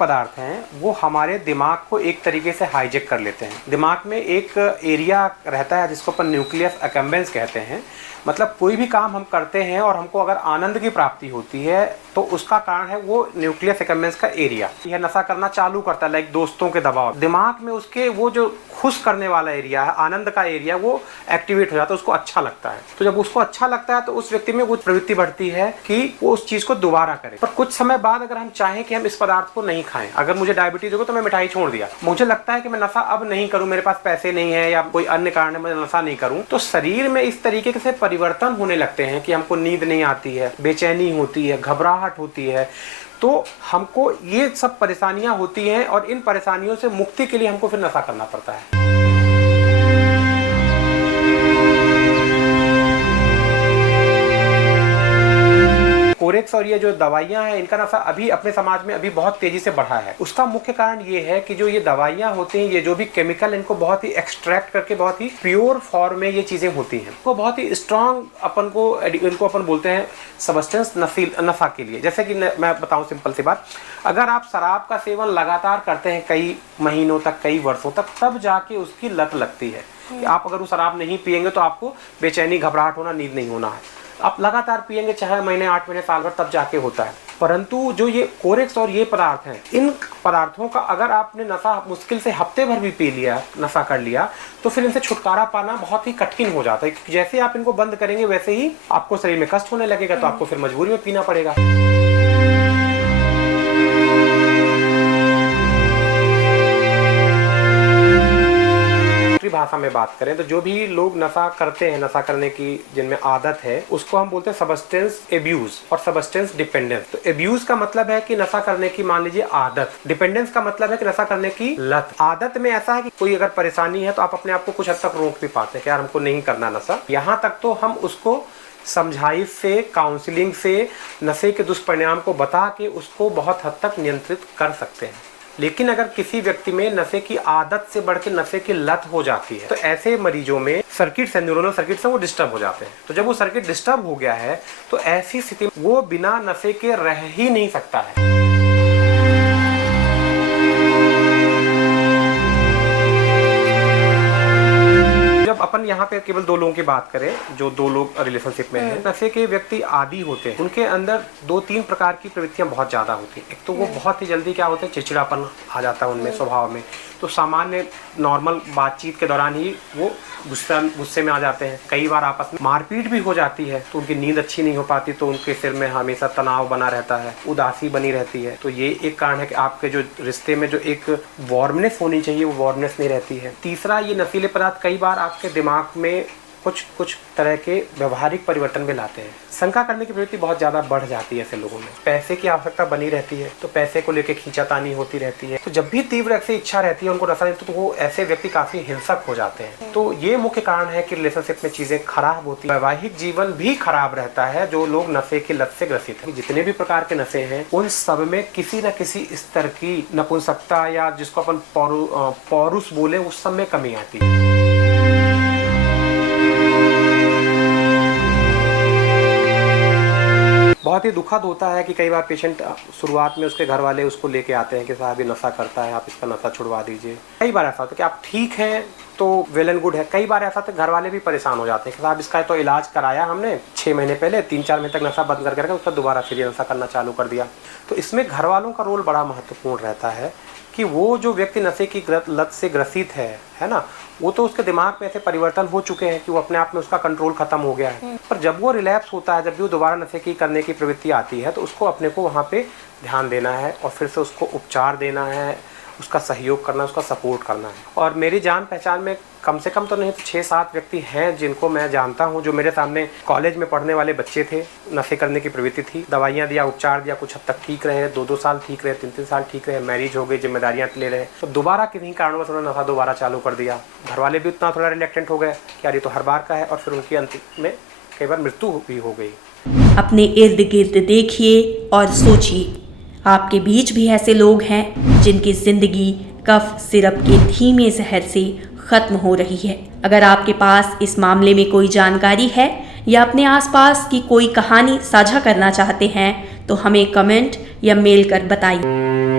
पदार्थ हैं वो हमारे दिमाग को एक तरीके से हाईजेक कर लेते हैं। दिमाग में एक एरिया रहता है जिसको अपन न्यूक्लियस अकम्बेंस कहते हैं। मतलब कोई भी काम हम करते हैं और हमको अगर आनंद की प्राप्ति होती है तो उसका कारण है वो न्यूक्लियस अकम्बेंस का एरिया। यह नशा करना चालू करता है, लाइक दोस्तों के दबाव, दिमाग में उसके वो जो खुश करने वाला एरिया है, आनंद का एरिया, वो एक्टिवेट हो जाता है, उसको अच्छा लगता है। तो जब उसको अच्छा लगता है तो उस व्यक्ति में वो प्रवृत्ति बढ़ती है कि वो उस चीज को दोबारा करे। पर कुछ समय बाद अगर हम चाहें कि हम इस पदार्थ को नहीं खाएं, अगर मुझे डायबिटीज होगा तो मैं मिठाई छोड़ दिया, मुझे लगता है कि मैं नशा अब नहीं करूं, मेरे पास पैसे नहीं है या कोई अन्य कारण है मैं नशा नहीं करूं, तो शरीर में इस तरीके से परिवर्तन होने लगते हैं कि हमको नींद नहीं आती है, बेचैनी होती है, घबराहट होती है। तो हमको ये सब परेशानियां होती हैं और इन परेशानियों से मुक्ति के लिए हमको फिर नशा करना पड़ता है। कोरेक्स और ये जो दवाइयां हैं इनका नशा अभी अपने समाज में अभी बहुत तेजी से बढ़ा है। उसका मुख्य कारण ये है कि जो ये दवाइयां होती हैं, ये जो भी केमिकल इनको बहुत ही एक्सट्रैक्ट करके बहुत ही प्योर फॉर्म में ये चीजें होती हैं, वो बहुत ही स्ट्रॉन्ग इनको अपन बोलते हैं सब्सटेंस नशा के लिए। जैसे कि मैं बताऊं सिंपल सी बात, अगर आप शराब का सेवन लगातार करते हैं कई महीनों तक, कई वर्षों तक, तब जाके उसकी लत लगती है कि आप अगर वो शराब नहीं पियेंगे तो आपको बेचैनी, घबराहट होना, नींद नहीं होना है। आप लगातार पियेंगे चाहे महीने, 8 महीने, साल भर, तब जाके होता है। परंतु जो ये कोरेक्स और ये पदार्थ हैं, इन पदार्थों का अगर आपने नशा मुश्किल से हफ्ते भर भी पी लिया, नशा कर लिया, तो फिर इनसे छुटकारा पाना बहुत ही कठिन हो जाता है। जैसे आप इनको बंद करेंगे वैसे ही आपको शरीर में कष्ट होने लगेगा, तो आपको फिर मजबूरी में पीना पड़ेगा। भाषा में बात करें तो जो भी लोग नशा करते हैं, नशा करने की जिनमें आदत है, उसको हम बोलते हैं सबस्टेंस एब्यूज और सबस्टेंस डिपेंडेंस। तो एब्यूज का मतलब है कि नशा करने की मान लीजिए आदत, डिपेंडेंस का मतलब है कि नशा करने की लत। आदत में ऐसा है कि कोई अगर परेशानी है तो आप अपने आप को कुछ हद तक रोक भी पाते हैं कि यार हमको नहीं करना नशा। यहाँ तक तो हम उसको समझाइश से, काउंसलिंग से, नशे के दुष्परिणाम को बता के उसको बहुत हद तक नियंत्रित कर सकते हैं। लेकिन अगर किसी व्यक्ति में नशे की आदत से बढ़ के नशे की लत हो जाती है तो ऐसे मरीजों में सर्किट्स, न्यूरोनल सर्किट्स हैं, वो डिस्टर्ब हो जाते हैं। तो जब वो सर्किट डिस्टर्ब हो गया है तो ऐसी स्थिति में वो बिना नशे के रह ही नहीं सकता है। जब अपन यहाँ पे केवल 2 लोगों की बात करें, जो 2 लोग रिलेशनशिप में हैं, नशे के व्यक्ति आदी होते हैं, उनके अंदर 2-3 प्रकार की प्रवृत्तियां बहुत ज्यादा होती हैं। एक तो वो बहुत ही जल्दी क्या होते हैं, चिड़चिड़ापन आ जाता है उनमें स्वभाव में। तो सामान्य नॉर्मल बातचीत के दौरान ही वो गुस्से में आ जाते हैं। कई बार आपस में मारपीट भी हो जाती है, तो उनकी नींद अच्छी नहीं हो पाती, तो उनके सिर में हमेशा तनाव बना रहता है, उदासी बनी रहती है। तो ये एक कारण है कि आपके जो रिश्ते में जो एक वार्मनेस होनी चाहिए वो वार्मनेस नहीं रहती है। तीसरा, ये नशीले पदार्थ कई बार आपके दिमाग में कुछ तरह के व्यवहारिक परिवर्तन भी लाते हैं। शंका करने की प्रवृत्ति बहुत ज्यादा बढ़ जाती है ऐसे लोगों में। पैसे की आवश्यकता बनी रहती है तो पैसे को लेकर खींचातानी होती रहती है। तो जब भी तीव्र ऐसी इच्छा रहती है उनको नशा, तो वो ऐसे व्यक्ति काफी हिंसक हो जाते हैं। तो ये मुख्य कारण है कि रिलेशनशिप में चीजें खराब होती है, वैवाहिक जीवन भी खराब रहता है जो लोग नशे की लत से ग्रसित है। जितने भी प्रकार के नशे हैं उन सब में किसी न किसी स्तर की नपुंसकता या जिसको अपन पौरुष बोले, उस सब में कमी आती है। बहुत ही दुखद होता है कि कई बार पेशेंट शुरुआत में उसके घर वाले उसको लेके आते हैं कि साहब ये नशा करता है, आप इसका नशा छुड़वा दीजिए। कई बार ऐसा होता है कि आप ठीक हैं तो वेल एंड गुड है। कई बार ऐसा होता है घर वाले भी परेशान हो जाते हैं कि साहब इसका तो इलाज कराया हमने 6 महीने पहले, 3-4 महीने तक नशा बंद करके उसका दोबारा फिर नशा करना चालू कर दिया। तो इसमें घर वालों का रोल बड़ा महत्वपूर्ण रहता है कि वो जो व्यक्ति नशे की लत से ग्रसित है ना, वो तो उसके दिमाग में ऐसे परिवर्तन हो चुके हैं कि वो अपने आप में उसका कंट्रोल खत्म हो गया है। पर जब वो रिलैप्स होता है, जब भी वो दोबारा नशे की करने की प्रवृत्ति आती है, तो उसको अपने को वहाँ पे ध्यान देना है और फिर से उसको उपचार देना है, उसका सहयोग करना, उसका सपोर्ट करना है। और मेरी जान पहचान में कम से कम तो नहीं तो 6-7 व्यक्ति हैं जिनको मैं जानता हूं, जो मेरे सामने कॉलेज में पढ़ने वाले बच्चे थे, नशे करने की प्रवृत्ति थी, दवाइयां दिया, उपचार दिया, कुछ हद तक ठीक रहे, 2-2 साल ठीक रहे, 3-3 साल ठीक रहे, मैरिज हो गई, जिम्मेदारियां ले रहे, तो दोबारा किन्हीं कारणों से उन्होंने नशा दोबारा चालू कर दिया। घर वाले भी उतना थोड़ा रिलेक्टेंट हो गए कि यार ये तो हर बार का है, और फिर उनकी अंतिम में कई बार मृत्यु भी हो गई। अपने इर्द गिर्द देखिए और सोचिए, आपके बीच भी ऐसे लोग हैं जिनकी जिंदगी कफ सिरप के धीमे जहर से खत्म हो रही है। अगर आपके पास इस मामले में कोई जानकारी है या अपने आसपास की कोई कहानी साझा करना चाहते हैं तो हमें कमेंट या मेल कर बताइए।